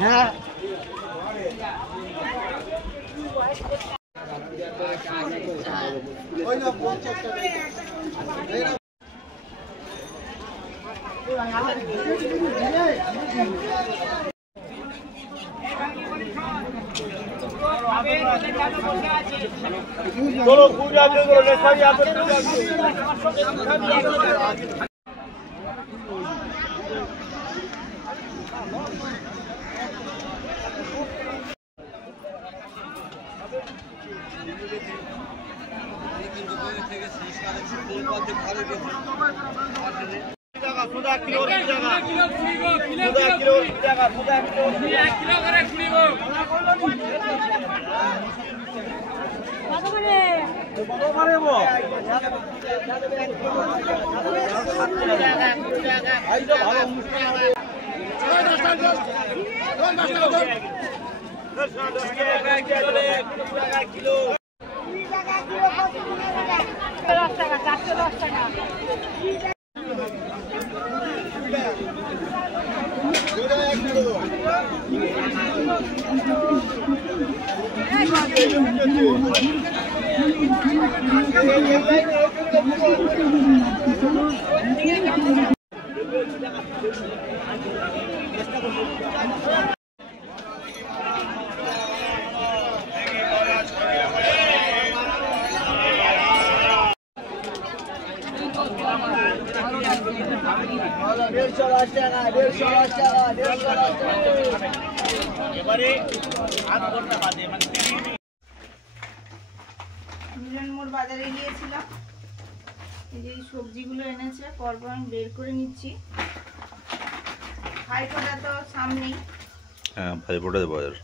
হ্যাঁ चलो पूजा करो लेखा यहाँ पे पूजा सुधा किलो करे खुलिबो মিলন মোড় বাজারে গিয়েছিলাম, এই যে সবজিগুলো এনেছে পরপর আমি বের করে নিচ্ছি। ভাইফোঁটা তো সামনেই, হ্যাঁ ভাইফোঁটা বাজার,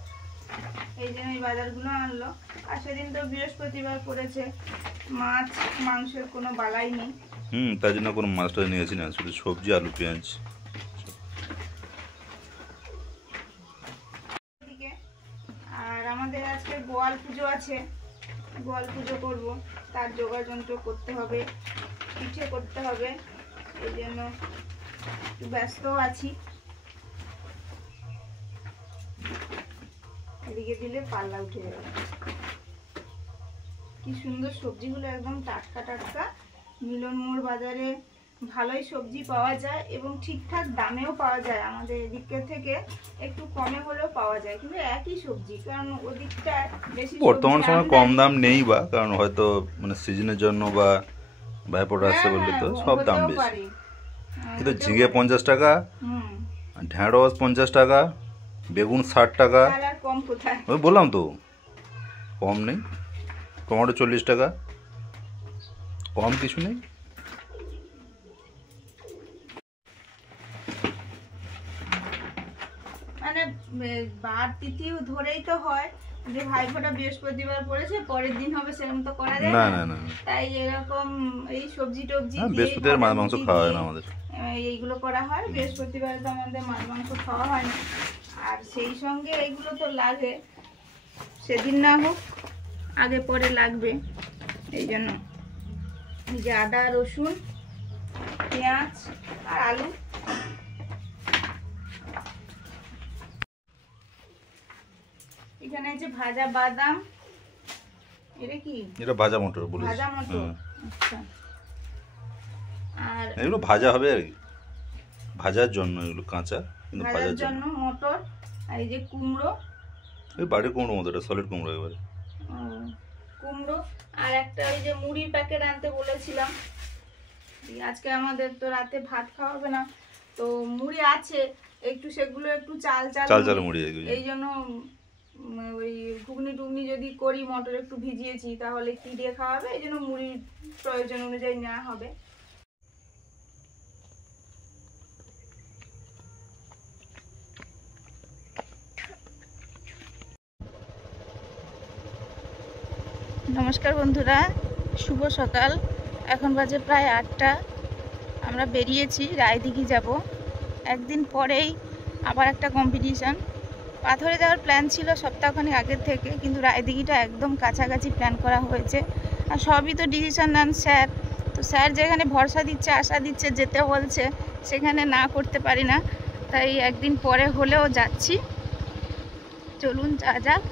এই জন্য এই বাজারগুলো আনলো। আর সেদিন তো বৃহস্পতিবার পড়েছে, মাছ মাংসের কোনো বালাই নেই। তাই জন্য কোনো মাছটা নিয়েছি না, শুধু সবজি আলু পেঁয়াজ। আর আমাদের আজকে গোয়াল পুজো আছে, গোয়াল পুজো করবো, তার জোগাড় যন্ত্র করতে হবে, পিঠে করতে হবে, এই জন্য একটু ব্যস্ত আছি। এদিকে দিলে পাল্লা উঠে যাবে। কি সুন্দর সবজিগুলো, একদম টাটকা টাটকা। মিলন মোড় বাজারে ভালোই সবজি পাওয়া যায় এবং ঠিকঠাক দামেও পাওয়া যায়। আমাদের এদিকে থেকে একটু কমে হলেও পাওয়া যায়, কিন্তু একই সবজি, কারণ ওদিকটা বেশি বর্তমান সময় কম দাম নেই, বা কারণ হয়তো মানে সিজনের জন্য বা ভাইফোঁটা আসছে বললে তো সব দাম বেশি। কিন্তু ঝিঙে 50 টাকা, ঢেঁড়স 50 টাকা, বেগুন 60 টাকা। কম কোথায়? আমি বললাম তো কম নেই। টমেটো 40 টাকা, কম কিছু নেই। মানে বার তিথি ধরেই তো হয় যে ভাইফোঁটা বৃহস্পতিবার পড়েছে পরের দিন হবে, সেরকম তো করা যায় না। তাই এরকম এই সবজি টবজি বৃহস্পতিবার মাছ মাংস খাওয়া হয় না আমাদের, এইগুলো করা হয়। বৃহস্পতিবার তো আমাদের মাছ মাংস খাওয়া হয় না, আর সেই সঙ্গে এইগুলো তো লাগে, সেদিন না হোক আগে পরে লাগবে। এই জন্য এই যে আদা রসুন পেঁয়াজ আর আলু, এখানে আছে ভাজা বাদাম, এটা কি? এটা ভাজা মটর বলেছি, ভাজা মটর। আচ্ছা, আর এগুলো ভাজা হবে আর কি, ভাজার জন্য এগুলো কাঁচা, কিন্তু ভাজার জন্য মটর। আর এই যে কুমড়ো, এই বাড়ির কুমড়ো মতো, এটা সলিড কুমড়ো এবারে কুমড়ো। আর একটা ওই যে মুড়ির প্যাকেট আনতে বলেছিলাম, আজকে আমাদের তো রাতে ভাত খাওয়া হবে না, তো মুড়ি আছে একটু, সেগুলো একটু চাল চাল মুড়ি, এই জন্য ওই ঘুগনি টুগনি যদি করি, মটর একটু ভিজিয়েছি, তাহলে কি দিয়ে খাওয়া হবে, এই জন্য মুড়ির প্রয়োজন অনুযায়ী নেওয়া হবে। নমস্কার বন্ধুরা, শুভ সকাল। এখন বাজে প্রায় 8টা। আমরা বেরিয়েছি রায়দিঘি যাব। একদিন পরেই আবার একটা কম্পিটিশান। পাথরে যাওয়ার প্ল্যান ছিল সপ্তাহখানেক আগের থেকে, কিন্তু রায়দিঘিটা একদম কাছাকাছি প্ল্যান করা হয়েছে। আর সবই তো ডিসিশন নেন স্যার। তো স্যার যেখানে ভরসা দিচ্ছে, আশা দিচ্ছে, যেতে বলছে, সেখানে না করতে পারি না। তাই একদিন পরে হলেও যাচ্ছি। চলুন যা যাক।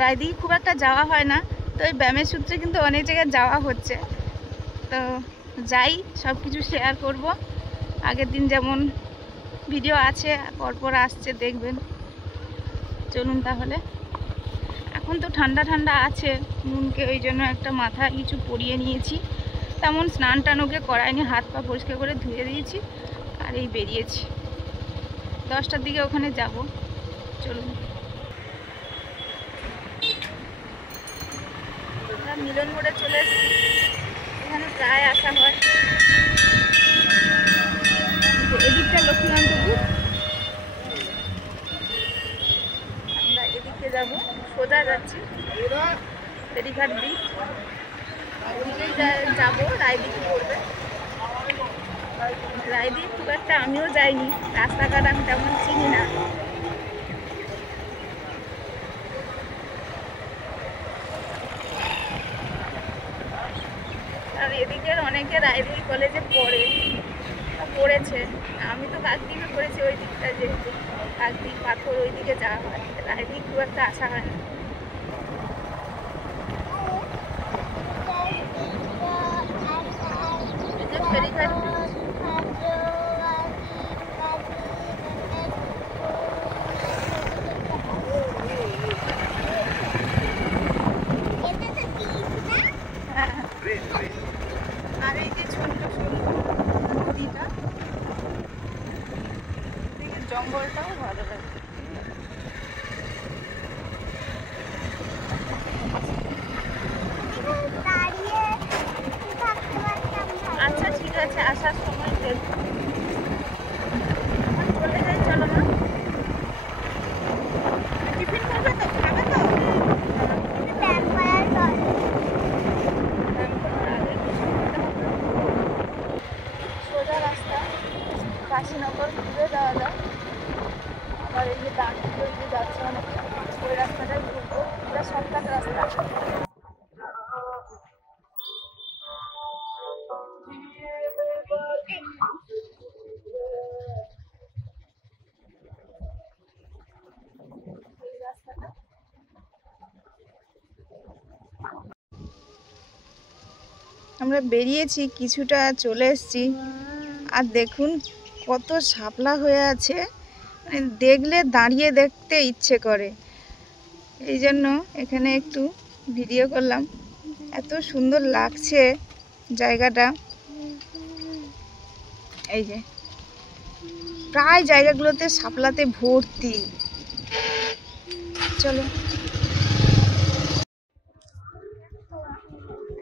রায়দিঘি খুব একটা যাওয়া হয় না, তো এই ব্যায়ামের সূত্রে কিন্তু অনেক জায়গায় যাওয়া হচ্ছে। তো যাই, সব কিছু শেয়ার করব। আগের দিন যেমন ভিডিও আছে, পরপর আসছে, দেখবেন। চলুন তাহলে। এখন তো ঠান্ডা ঠান্ডা আছে নুনকে, ওই জন্য একটা মাথায় কিছু পরিয়ে নিয়েছি। তেমন স্নান টান ওকে করায়নি, হাত পা পরিষ্কার করে ধুয়ে দিয়েছি। আর এই বেরিয়েছি, 10টার দিকে ওখানে যাব। চলুন। আমরা মিলন মোড়ে চলে এসেছি, এখানে প্রায় আসা হয়। এদিকটা লক্ষ্মীকান্তপুর, আমরা এদিকে যাব, সোজা যাচ্ছি ফেরিঘাট ব্রিজ। ওদিকেই যাবো, রায়দিঘি পড়বে। রায়দিঘি খুব একটা আমিও যাইনি, রাস্তাঘাট আমি তেমন চিনি না। আর এদিকের অনেকে রায়দিঘি কলেজে পড়েছে। আমি তো কাকদ্বীপে পড়েছি, ওই দিকটা যেহেতু কাকদ্বীপ পাথর ওই দিকে যাওয়া হয়, রায়দিঘি খুব একটা আসা হয় না। ফেরিঘাট আর এই যে ছোট্ট সরু নদীটা, এদিকে জঙ্গলটাও ভালো লাগে। আচ্ছা ঠিক আছে, আসার সময় দেখবো। চলে যাই, চলো না। টিফিন করবে তো, খাবে তো? সোজা রাস্তা, কাশীনগর ঘুরে যাওয়া যায়। আবার এই যে ডান দিকে যাচ্ছে অনেকে, ওই রাস্তাটাই ঘুরবো। এটা শর্টকাট রাস্তা। আমরা বেরিয়েছি, কিছুটা চলে এসেছি। আর দেখুন কত শাপলা হয়ে আছে, মানে দেখলে দাঁড়িয়ে দেখতে ইচ্ছে করে। এই জন্য এখানে একটু ভিডিও করলাম। এত সুন্দর লাগছে জায়গাটা। এই যে প্রায় জায়গাগুলোতে শাপলাতে ভর্তি। চলো,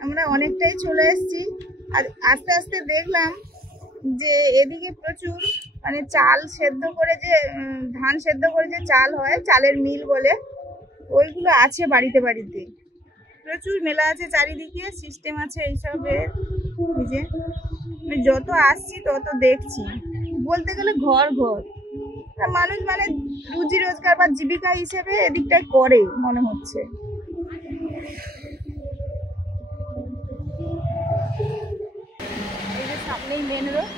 আমরা অনেকটাই চলে এসেছি। আর আস্তে আস্তে দেখলাম যে এদিকে প্রচুর মানে চাল সেদ্ধ করে, যে ধান সেদ্ধ করে যে চাল হয়, চালের মিল বলে, ওইগুলো আছে বাড়িতে বাড়িতে। প্রচুর মেলা আছে চারিদিকে, সিস্টেম আছে এইসবের। এই যে যত আসছি তত দেখছি, বলতে গেলে ঘর ঘর। মানুষ মানে রুজি রোজগার বা জীবিকা হিসেবে এদিকটাই করে মনে হচ্ছে। এই যে সামনেই মেন রোড।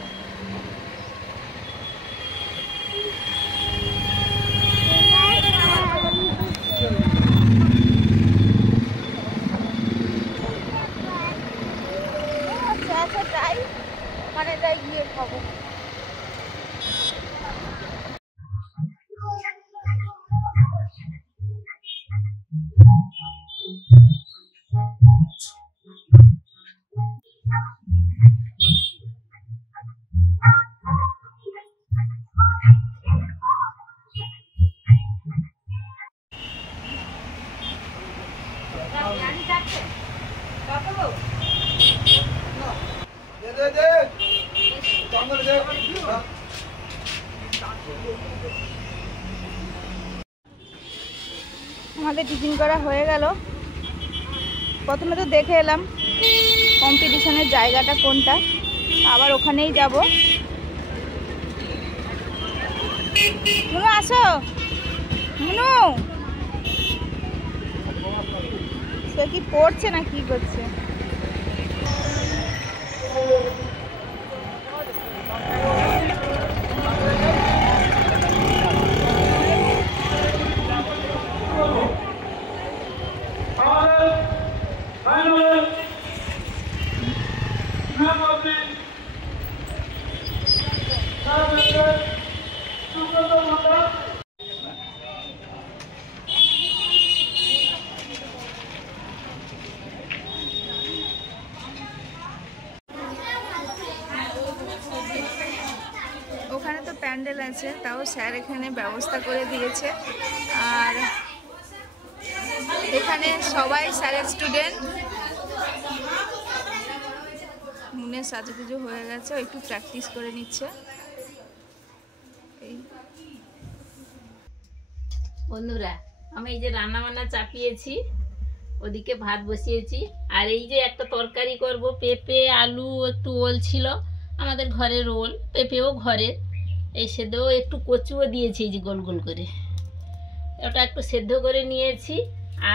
আচ্ছা যাই, ওখানে যাই, গিয়ে খাবো। আমাদের টিফিন করা হয়ে গেল। প্রথমে তো দেখে এলাম কম্পিটিশনের জায়গাটা কোনটা, আবার ওখানেই যাব। মুনু আসো, মুনু সে কি পড়ছে না কি করছে? ওখানে তো প্যান্ডেল আছে, তাও স্যার এখানে ব্যবস্থা করে দিয়েছে। আর এখানে সবাই স্যারের স্টুডেন্ট। মুনের সাজুগুজু হয়ে গেছে, ও একটু প্র্যাকটিস করে নিচ্ছে। এই বন্ধুরা, আমি এই যে রান্না বান্না চাপিয়েছি, ওদিকে ভাত বসিয়েছি। আর এই যে একটা তরকারি করব, পেঁপে আলু একটু ওল ছিল আমাদের ঘরের ওল, পেঁপেও ঘরের। এই সেদ্ধও একটু কচুও দিয়েছি, এই যে গোল গোল করে ওটা একটু সেদ্ধ করে নিয়েছি।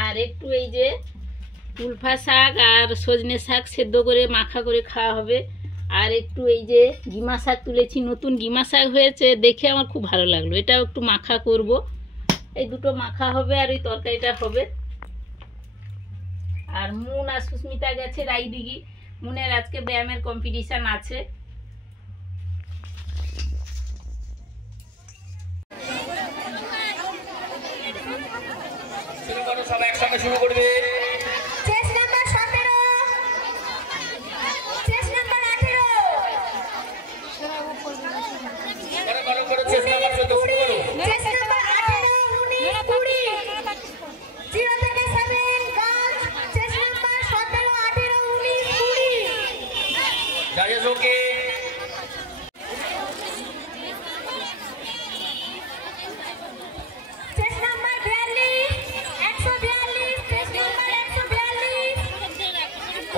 আর একটু এই যে উলফা শাক আর সজনে শাক সেদ্ধ করে মাখা করে খাওয়া হবে। আর একটু এই যে গিমা শাক তুলেছি, নতুন গিমা শাক হয়েছে, দেখে আমার খুব ভালো লাগলো। এটাও একটু মাখা করব, এই দুটো মাখা হবে আর ওই তরকারিটা হবে। আর মুন আর সুস্মিতা গেছে রায়দিঘি, মুনের আজকে ব্যায়ামের কম্পিটিশন আছে। সব একসঙ্গে শুরু করবে।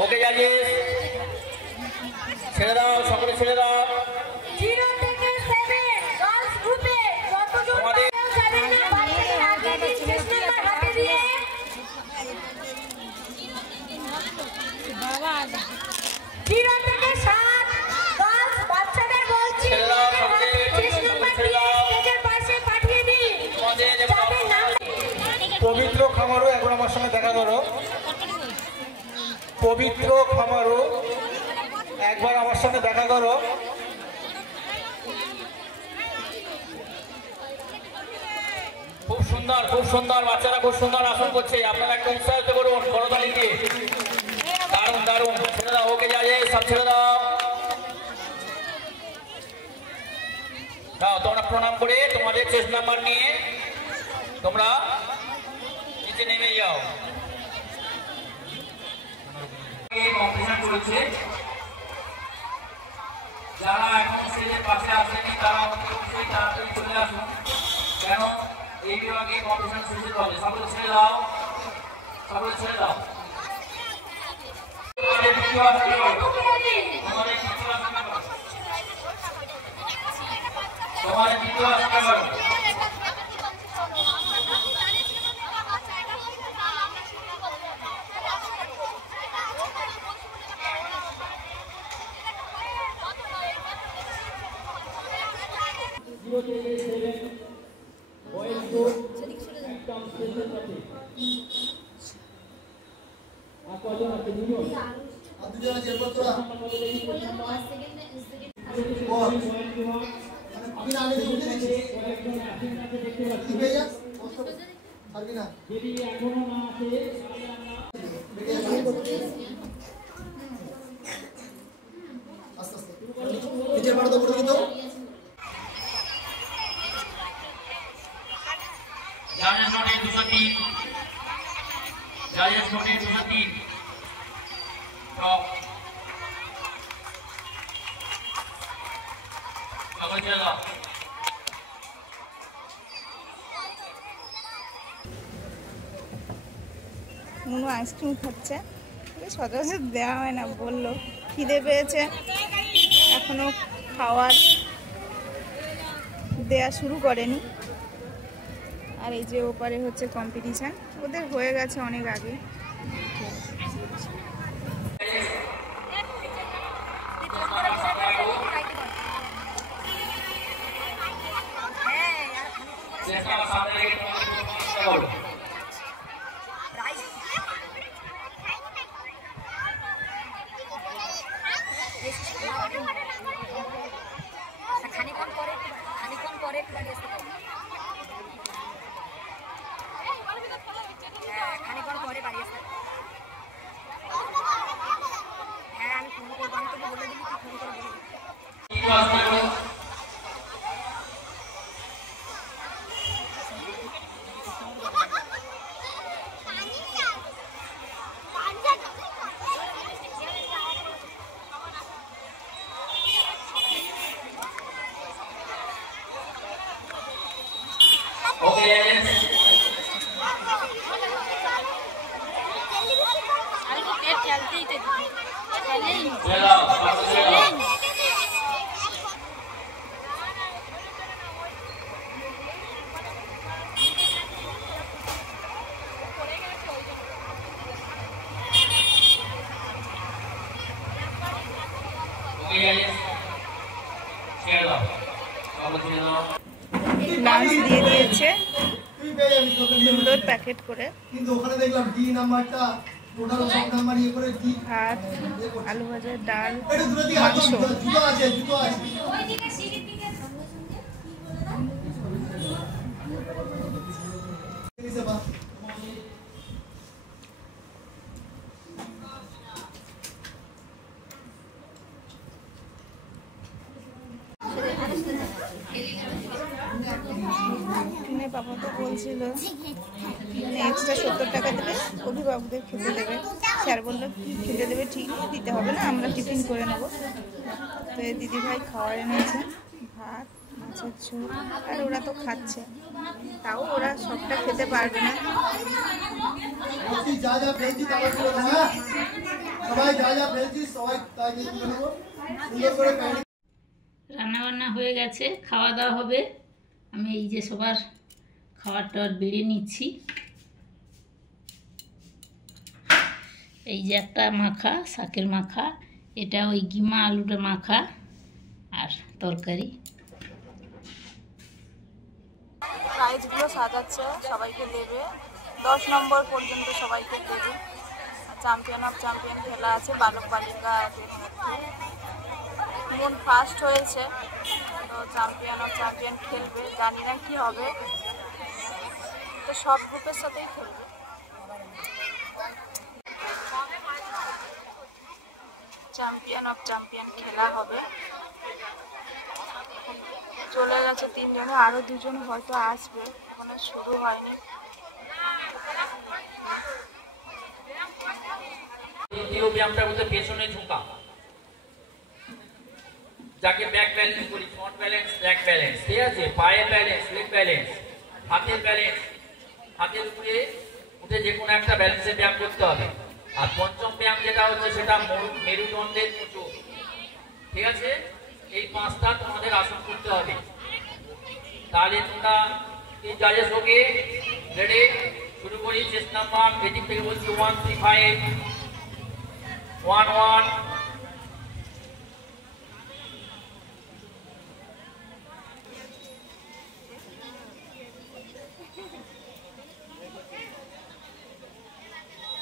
ওকে জানিয়ে ছেড়ে দাও, সকলে ছেড়ে দাও। পবিত্র খামারও এখন আমার সঙ্গে দেখা করো। পবিত্র খামারও একবার আমার সঙ্গে দেখা করো। খুব সুন্দর, খুব সুন্দর, বাচ্চারা খুব সুন্দর আসন করছে। আপনারা একটু উৎসাহিত করুন করতালি দিয়ে। দারুণ দারুণ, ছেড়ে দাও, ওকে যাই সব ছেড়ে দাও। দাও, তোমরা প্রণাম করে তোমাদের চেস্ট নাম্বার নিয়ে তোমরা নিচে নেমে যাও। কম্পিটিশন চলছে, যারা এখন স্টেজের পাশে আসেনি তারা অবশ্যই তাড়াতাড়ি চলে আসুন, কেন এই বিভাগে কম্পিটিশন শুরু হবে। সকলে ছেড়ে দাও, সকলে ছেড়ে দাও। তোমাদের দ্বিতীয় আসন মুনু আইসক্রিম খাচ্ছে, সচরাচর দেওয়া হয় না, বললো খিদে পেয়েছে এখনো খাওয়ার দেয়া শুরু করেনি। আর এই যে ওপারে হচ্ছে কম্পিটিশান, ওদের হয়ে গেছে অনেক আগে। লাঞ্চ দিয়ে দিয়েছে সুন্দর প্যাকেট করে, ভাত, আলু ভাজা, ডাল, মাংস। বাবা তো বলছিল এক্সট্রা 70 টাকা দেবে, অভিভাবকদের খেতে দেবে। স্যার বললো খেতে দেবে, ঠিক দিতে হবে না, আমরা টিফিন করে নেব। তো এই দিদিভাই খাওয়ার এনেছে, ভাত, মাছের ঝোল, আর ওরা তো খাচ্ছে, তাও ওরা সবটা খেতে পারবে না। রান্না বান্না হয়ে গেছে, খাওয়া দাওয়া হবে। আমি এই যে সবার খাবার টাবার বেড়ে নিচ্ছি। এই যে একটা মাখা, শাকের মাখা, এটা ওই গিমা আলুটা মাখা, আর তরকারি। প্রাইজগুলো সাজাচ্ছে, সবাইকে দেবে, 10 নম্বর পর্যন্ত সবাইকে দেবে। চ্যাম্পিয়ন অফ চ্যাম্পিয়ন খেলা আছে বালক বালিকাদের মধ্যে। মন ফার্স্ট হয়েছে, তো চ্যাম্পিয়ন অফ চ্যাম্পিয়ন খেলবে, জানি না কি হবে, তো সব গ্রুপের সাথেই খেলবে। চ্যাম্পিয়ন অফ চ্যাম্পিয়ন খেলা হবে। চলে গেছে 3 জনে, আরো 2 জন হয়তো আসবে, এখনো শুরু হয়নি। দ্বিতীয় ব্যায়ামটা হচ্ছে পেছনে ঝুঁকা, যাকে ব্যাক ব্যালেন্স বলি। ফ্রন্ট ব্যালেন্স, ব্যাক ব্যালেন্স, ঠিক আছে? পায়ের ব্যালেন্স, লেগ ব্যালেন্স, হাতের ব্যালেন্স, হাতের উপরে উঠে যে কোনো একটা ব্যালেন্সের ব্যায়াম করতে হবে। আর পঞ্চম ব্যায়াম যেটা হচ্ছে সেটা মেরুদণ্ডের উঁচু, ঠিক আছে? এই 5টা তোমাদের আসন করতে হবে। তাহলে তোমরা এই জাজেস ওকে রেডি, শুরু করি। চেস্ট নাম্বার এদিক থেকে বলছি 1 3 5 1 1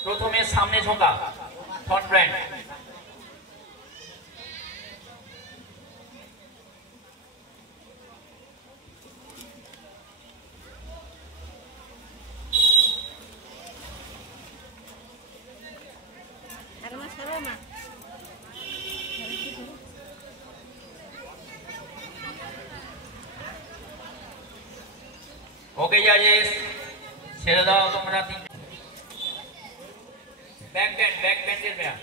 প্রথমে সামনে ঝোঁকা, ফ্রন্ট ব্যান্ড। ওকে জাজেস, ছেড়ে দাও তোমরা। ব্যাক ব্যান্ডের ব্যায়াম।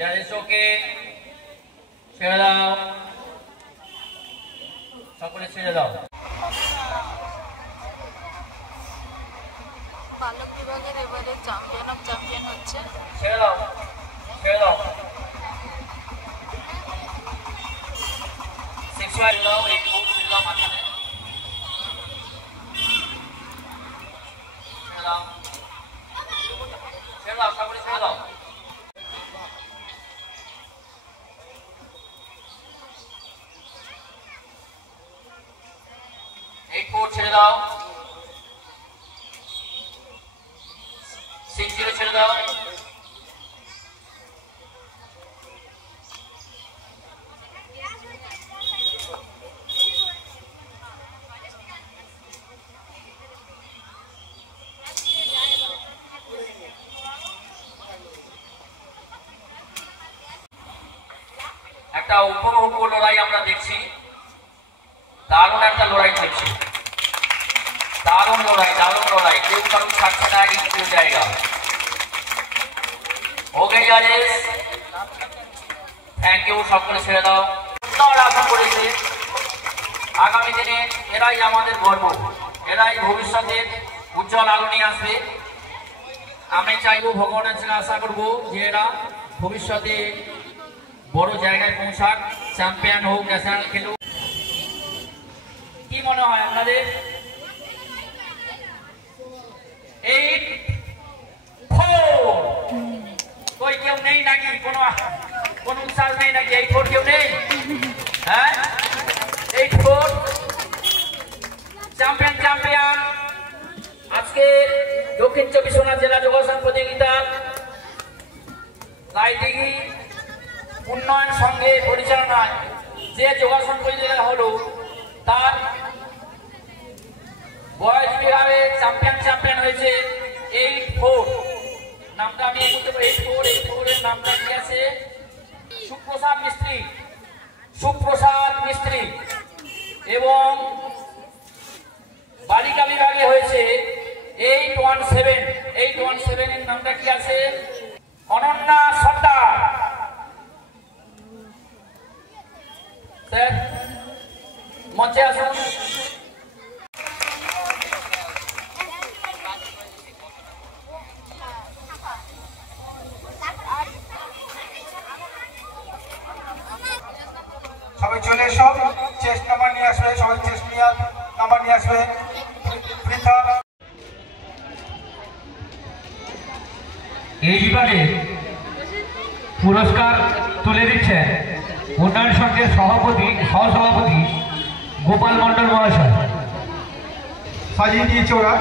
ওকে ছেড়ে দাও, সকলে ছেড়ে দাও। বালক বিভাগের এবারে চ্যাম্পিয়ন অফ চ্যাম্পিয়ন হচ্ছে। ছেড়ে দাও, ছেড়ে দাও। 6 বার দাও, 8 ফুট দাও মাথায়। ছেড়ে দাও, ছেড়ে দাও, সকলে ছেড়ে দাও। 8 ফুট ছেড়ে দাও। 6 0 ছেড়ে দাও। একটা উপভোগ্য লড়াই আমরা দেখছি, দারুণ একটা লড়াই চলছে, দারুণ লড়াই, দারুণ লড়াই, কেউ কারো ছাড়ছে না, কিন্তু জায়গা। ওকে জাজেস, থ্যাংক ইউ, সকলে ছেড়ে দাও। সুন্দর আশা করেছে, আগামী দিনে এরাই আমাদের গর্ব, এরাই ভবিষ্যতের উজ্জ্বল আলো নিয়ে আসবে। আমি চাইবো, ভগবানের কাছে আশা করবো যে এরা ভবিষ্যতে বড় জায়গায় পৌঁছাক, চ্যাম্পিয়ন হোক, ন্যাশনাল খেলুক। কি মনে হয় আপনাদের? 8 4 কই কেউ নেই নাকি? কোন উৎসাহ নেই নাকি? 8 4 কেউ নেই? হ্যাঁ, 8 4 চ্যাম্পিয়ন, চ্যাম্পিয়ন। আজকে দক্ষিণ 24 পরগনা জেলা যোগাসন প্রতিযোগিতা রায়দিঘি উন্নয়ন সঙ্গে পরিচালনায় যে যোগাসন প্রতিযোগিতা হলো, তার বয়স বিভাগে চ্যাম্পিয়ন হয়েছে 8 4। নামটা আমি এই মুহূর্তে 8 4 এর নামটা কি আছে? সুপ্রসাদ মিস্ত্রি। এবং বালিকা বিভাগে হয়েছে 817 এর নামটা কি আছে? অনন্যা সর্দার। স্যার মঞ্চে আসুন। সবাই চলে এসো, চেস্ট নাম্বার নিয়ে আসবে, সবাই চেস্ট নাম্বার নিয়ে আসবে। এই বিভাগে পুরস্কার তুলে দিচ্ছেন উন্নয়ন সংঘের সহসভাপতি গোপাল মন্ডল মহাশয়। সাজিয়ে দিয়েছে ওরা,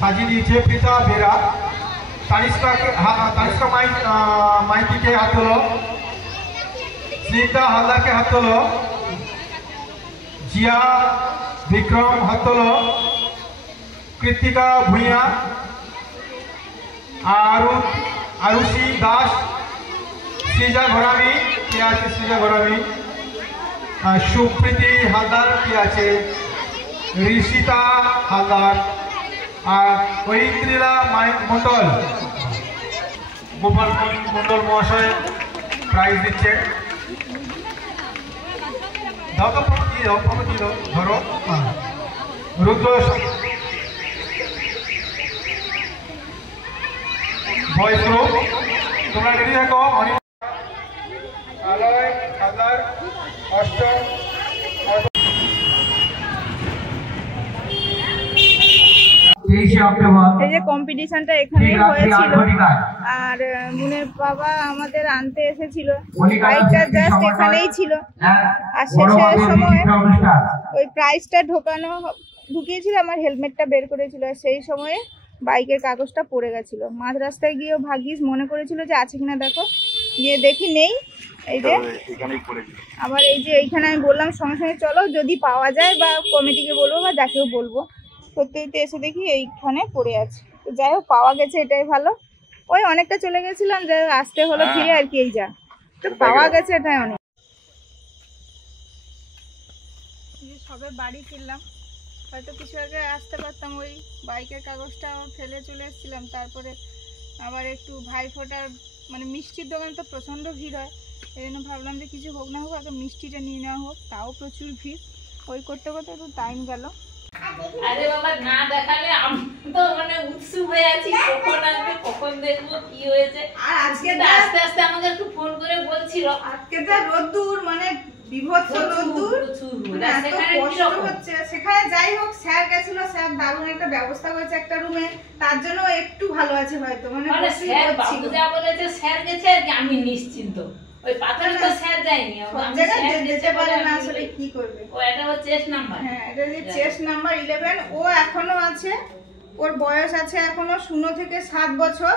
সাজিয়ে দিয়েছে প্রীতা বেরা, তানিষ্কা মাইতিকে হাত তোলো, স্নিগ্ধা হালদারকে হাত তোলো, জিয়া বিক্রম হাত তোলো, কৃতিকা ভূঁইয়া, আরুষি দাস, সৃজা ঘরামি কে আছে? সৃজা ঘরামি, সুপ্রীতি হালদার কে আছে? ঋষিতা হালদার, আর ঐন্দ্রিলা মন্ডল। গোপাল মন্ডল মহাশয় প্রাইজ দিচ্ছে। দাও তো প্রগতি দাও, ধরো। রুদ্র ভয়েস গ্রুপ, তোমরা রেডি থাকো। আলয় হালদার, অষ্টম। এই যে কম্পিটিশনটা এখানেই হয়েছিল, আর মুনের বাবা আমাদের আনতে এসেছিল, বাইকটা জাস্ট এখানেই ছিল। আর শেষের সময় ওই প্রাইজটা ঢুকিয়েছিল, আমার হেলমেটটা বের করেছিল, আর সেই সময়ে বাইকের কাগজটা পড়ে গেছিল। মাঝ রাস্তায় গিয়েও ভাগ্যিস মনে করেছিল যে আছে কিনা দেখো, গিয়ে দেখি নেই। এই যে আবার এই যে এইখানে আমি বললাম সঙ্গে সঙ্গে চলো, যদি পাওয়া যায় বা কমিটিকে বলবো বা যাকেও বলবো, করতে এসে দেখি এইখানে পড়ে আছে। তো যাই হোক, পাওয়া গেছে, এটাই ভালো। ওই অনেকটা চলে গেছিলাম, যে আসতে হলো ফিরে আর কি। এই যা তো পাওয়া গেছে, এটাই অনেক। সবে বাড়ি ফিরলাম, হয়তো কিছু আগে আসতে পারতাম, ওই বাইকের কাগজটা ফেলে চলে এসেছিলাম। তারপরে আবার একটু ভাইফোঁটার মানে মিষ্টির দোকানে তো প্রচণ্ড ভিড় হয়, এই জন্য ভাবলাম যে কিছু হোক না হোক আগে মিষ্টিটা নিয়ে নেওয়া হোক, তাও প্রচুর ভিড়, ওই করতে করতে একটু টাইম গেল। আরে বাবা না দেখালে আমি তো মানে উৎসুক হয়ে আছি কখন আসবে কখন দেখবো কি হয়েছে। আর আজকে আস্তে আস্তে আমাকে একটু ফোন করে বলছিল আজকে যা রোদ্দুর, মানে বিভৎস রোদ্দুর, মানে এত কষ্ট হচ্ছে। সেখানে যাই হোক স্যার গেছিল, স্যার দারুণ একটা ব্যবস্থা করেছে একটা রুমে, তার জন্য একটু ভালো আছে হয়তো, মানে স্যার বাবু যা বলেছে স্যার গেছে আর কি আমি নিশ্চিন্ত। ওই পাথরে তো স্যার যায়নি, আমি স্যার যেতে পারে না আসলে কি করবে। ও এটা হচ্ছে চেস্ট নাম্বার, হ্যাঁ এটা যে চেস্ট নাম্বার 11। ও এখনো আছে, ওর বয়স আছে এখনো 0 থেকে 7 বছর,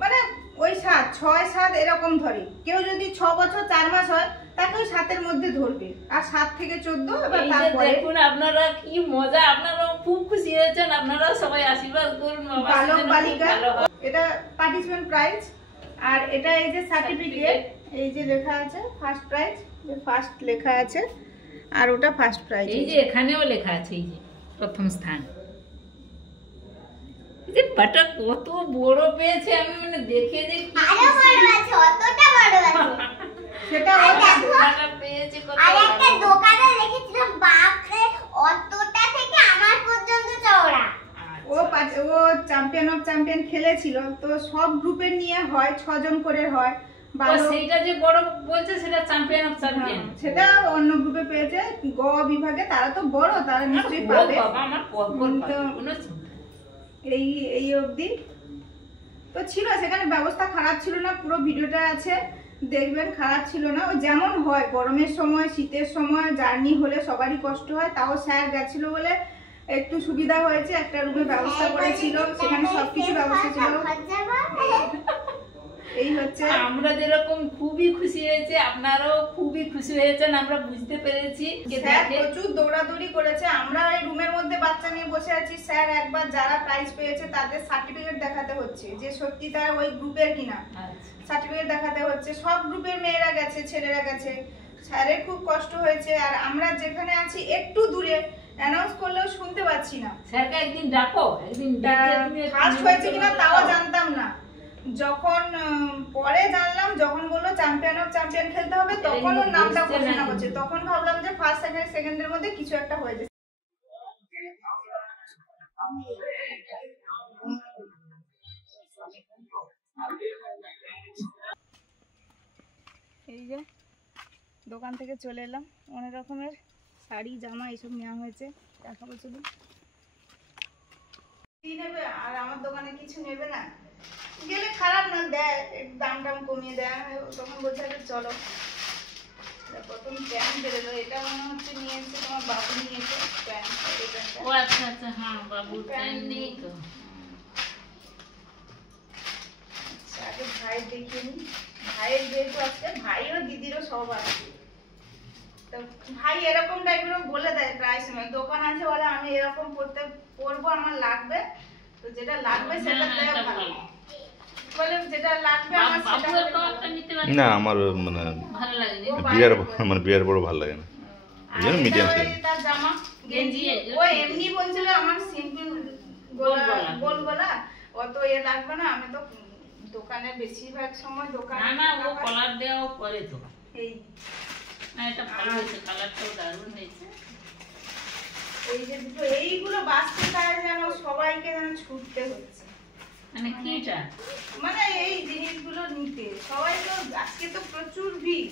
মানে ওই 7, 6, 7 এরকম ধরে। কেউ যদি 6 বছর 4 মাস হয় তাকে ওই 7-এর মধ্যে ধরবে, আর 7 থেকে 14 এবার তারপরে। দেখুন আপনারা কি মজা, আপনারা খুব খুশি হয়েছেন, আপনারা সবাই আশীর্বাদ করুন বালক বালিকা। এটা পার্টিসিপেন্ট প্রাইজ, আর এটা এই যে সার্টিফিকেট, এই যে লেখা আছে ফার্স্ট প্রাইজ, যে ফার্স্ট লেখা আছে, আর ওটা ফার্স্ট প্রাইজ। এই যে এখানেও লেখা আছে এই যে প্রথম স্থান। এই যে পাটা কত বড় পেয়েছে, আমি মানে দেখে যে আরো বড় আছে, অতটা বড় আছে সেটা পাটা পেয়েছে কত। আর একটা দোকানে দেখেছিলাম, বাপ রে অতটা থেকে আমার পর্যন্ত চওড়া। ও চ্যাম্পিয়ন অফ চ্যাম্পিয়ন খেলেছিল, তো সব গ্রুপের নিয়ে হয়, 6 জন করে হয়। সেইটা যে বড় বলছে সেটা চ্যাম্পিয়ন অফ চ্যাম্পিয়ন, সেটা অন্য গ্রুপে পেয়েছে গ বিভাগে, তারা তো বড়, তারা নিশ্চয়ই পাবে। আমার এই অবধি তো ছিল, সেখানে ব্যবস্থা খারাপ ছিল না, পুরো ভিডিওটা আছে দেখবেন, খারাপ ছিল না। ও যেমন হয় গরমের সময় শীতের সময় জার্নি হলে সবারই কষ্ট হয়, তাও স্যার গেছিল বলে একটু সুবিধা হয়েছে, একটা রুমে ব্যবস্থা করেছিল, সেখানে সবকিছু ব্যবস্থা ছিল। এই হচ্ছে, আমরা যেরকম খুবই খুশি হয়েছে, আপনারাও খুবই খুশি হয়েছেন, আমরা বুঝতে পেরেছি। স্যার প্রচুর দৌড়াদৌড়ি করেছে, আমরা এই রুমের মধ্যে বাচ্চা নিয়ে বসে আছি, স্যার একবার যারা প্রাইজ পেয়েছে তাদের সার্টিফিকেট দেখাতে হচ্ছে যে সত্যি তারা ওই গ্রুপের কিনা, সার্টিফিকেট দেখাতে হচ্ছে। সব গ্রুপের মেয়েরা গেছে, ছেলেরা গেছে, স্যারের খুব কষ্ট হয়েছে। আর আমরা যেখানে আছি একটু দূরে, অ্যানাউন্স করলেও শুনতে পাচ্ছি না। স্যারকে একদিন ডাকো, একদিন ফার্স্ট হয়েছে কিনা তাও জানতাম না, যখন পরে জানলাম, যখন বললো চ্যাম্পিয়ন অফ চ্যাম্পিয়ন খেলতে হবে, তখন ওর নামটা ঘোষণা করছে, তখন ভাবলাম যে ফার্স্ট সেকেন্ডের মধ্যে কিছু একটা হয়ে যাচ্ছে। এই যে দোকান থেকে চলে এলাম, অনেক রকমের শাড়ি জামা এইসব নেওয়া হয়েছে, দেখাবো শুধু। কি নেবে? আর আমার দোকানে কিছু নেবে না, গেলে খারাপ না, দেয় দাম টাম কমিয়ে দেয়, তখন বলছে চলো। প্রথম প্যান্ট বেরোলো, এটা মনে হচ্ছে নিয়েছে তোমার বাবু, নিয়েছে প্যান্ট। ও আচ্ছা আচ্ছা, হ্যাঁ বাবুর প্যান্ট নেই তো। আগে ভাইয়ের দেখিয়ে নি, ভাইয়ের যেহেতু আজকে ভাইও দিদিরও সব আছে, তো ভাই এরকম টাইপেরও বলে দেয় প্রায় সময়, দোকান আছে বলে আমি এরকম পরবো, আমার লাগবে, তো যেটা লাগবে সেটা দেয় ভালো, বলে যেটা লাগবে আমার সেটা না। আমার মানে ভালো লাগে বিয়ার বড় ভালো লাগে না, এই জন্য মিডিয়াম সাইজ। তার জামা গেঞ্জি ও এমনি বলছিল আমার সিম্পল গোল গলা, অত লাগবে না। আমি তো দোকানে বেশিরভাগ সময় দোকানে না ও কলার দেওয়া পরে তো এই না, এটা ভালো হয়েছে, কালারটাও দারুণ হয়েছে। এই যে দুটো এইগুলো বাঁচতে চায় যেন সবাইকে যেন ছুটতে হচ্ছে, মানে কিটা মানে এই জিনিসগুলো নিতে সবাই তো আজকে তো প্রচুর ভিড়।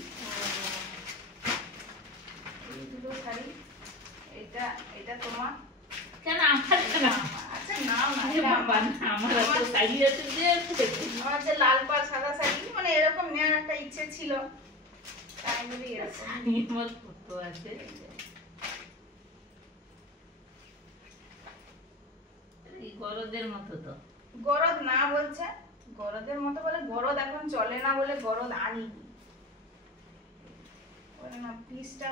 এই দুটো শাড়ি, এটা তোমার কেন আমার না? আচ্ছা নাও না, আরে বাবা না, আমার তো শাড়ি আছে যে আমার যে লাল পাড় সাদা শাড়ি, মানে এরকম নেওয়ার একটা ইচ্ছে ছিল, তাই বলে এরকম আমার ফটো আছে। এই গরদের মতো তো, গরদ না বলছে, গরদের মতো বলে, গরদ এখন চলে না বলে গরদ আনিনি বলে না। পিসটা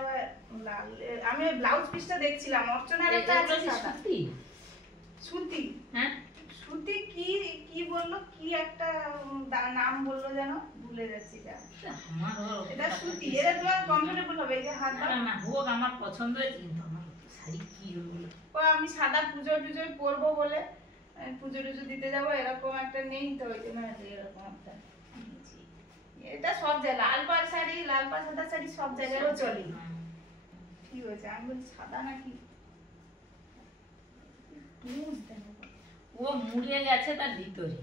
লাল, আমি ওই ব্লাউজ পিসটা দেখছিলাম, অর্চনার একটা আছে সাদা সুতি। হ্যাঁ সুতি কি বললো, কি একটা নাম বললো যেন, ভুলে যাচ্ছি। এটা সুতি, এটা তোমার কমফোর্টেবল হবে, এই যে হাত দাও না হোক, আমার পছন্দ হয়েছে, কিন্তু আমার শাড়ি কি হলো, আমি সাদা পুজো টুজোয় পরবো বলে, পুজো টুজো দিতে যাবো, এরকম একটা নেই তো, ওই জন্য এরকম একটা নিয়েছি। এটা সব জায়গায় লাল পাড় শাড়ি, লাল পাড় সাদা শাড়ি সব জায়গায়ও চলে। কি হয়েছে আমি বলছি সাদা নাকি ও মুড়ে গেছে তার ভিতরে।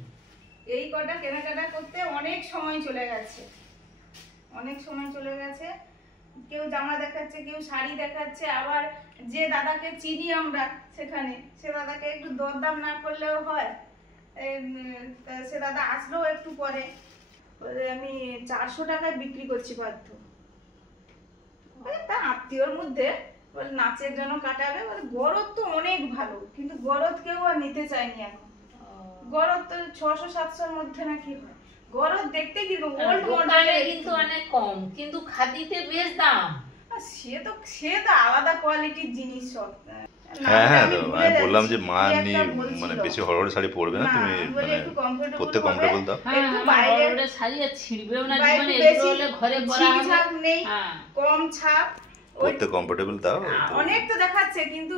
এই কটা কেনাকাটা করতে অনেক সময় চলে গেছে, অনেক সময় চলে গেছে। কেউ জামা দেখাচ্ছে, কেউ শাড়ি দেখাচ্ছে, আবার যে দাদাকে চিনি আমরা সেখানে, সে দাদাকে একটু দরদাম না করলেও হয়। সে দাদা আসলেও একটু পরে, আমি 400 টাকায় বিক্রি করছি বাধ্য। তা আত্মীয়র মধ্যে বলে নাচের জন্য কাটাবে, বলে গরদ তো অনেক ভালো, কিন্তু গরদ কেউ আর নিতে চায়নি এখন। গরদ তো 600-700-র মধ্যে নাকি হয়। গরদ দেখতে কিন্তু ওল্ড মডেলের, কিন্তু অনেক কম, কিন্তু খাদিতে বেশ দাম। সে তো আলাদা কোয়ালিটির জিনিস সব। হ্যাঁ হ্যাঁ, আমি বললাম যে মা এমনি মানে বেশি হড়হড়ে শাড়ি পরবে না, তুমি মানে পরতে কমফোর্টেবল দাও। একটু বাইরে শাড়ি আর ছিড়বেও না জীবনে, এগুলো হলে ঘরে পরা হবে। ছাপ নেই, কম ছাপ, পরতে কমফোর্টেবল দাও। অনেক তো দেখাচ্ছে কিন্তু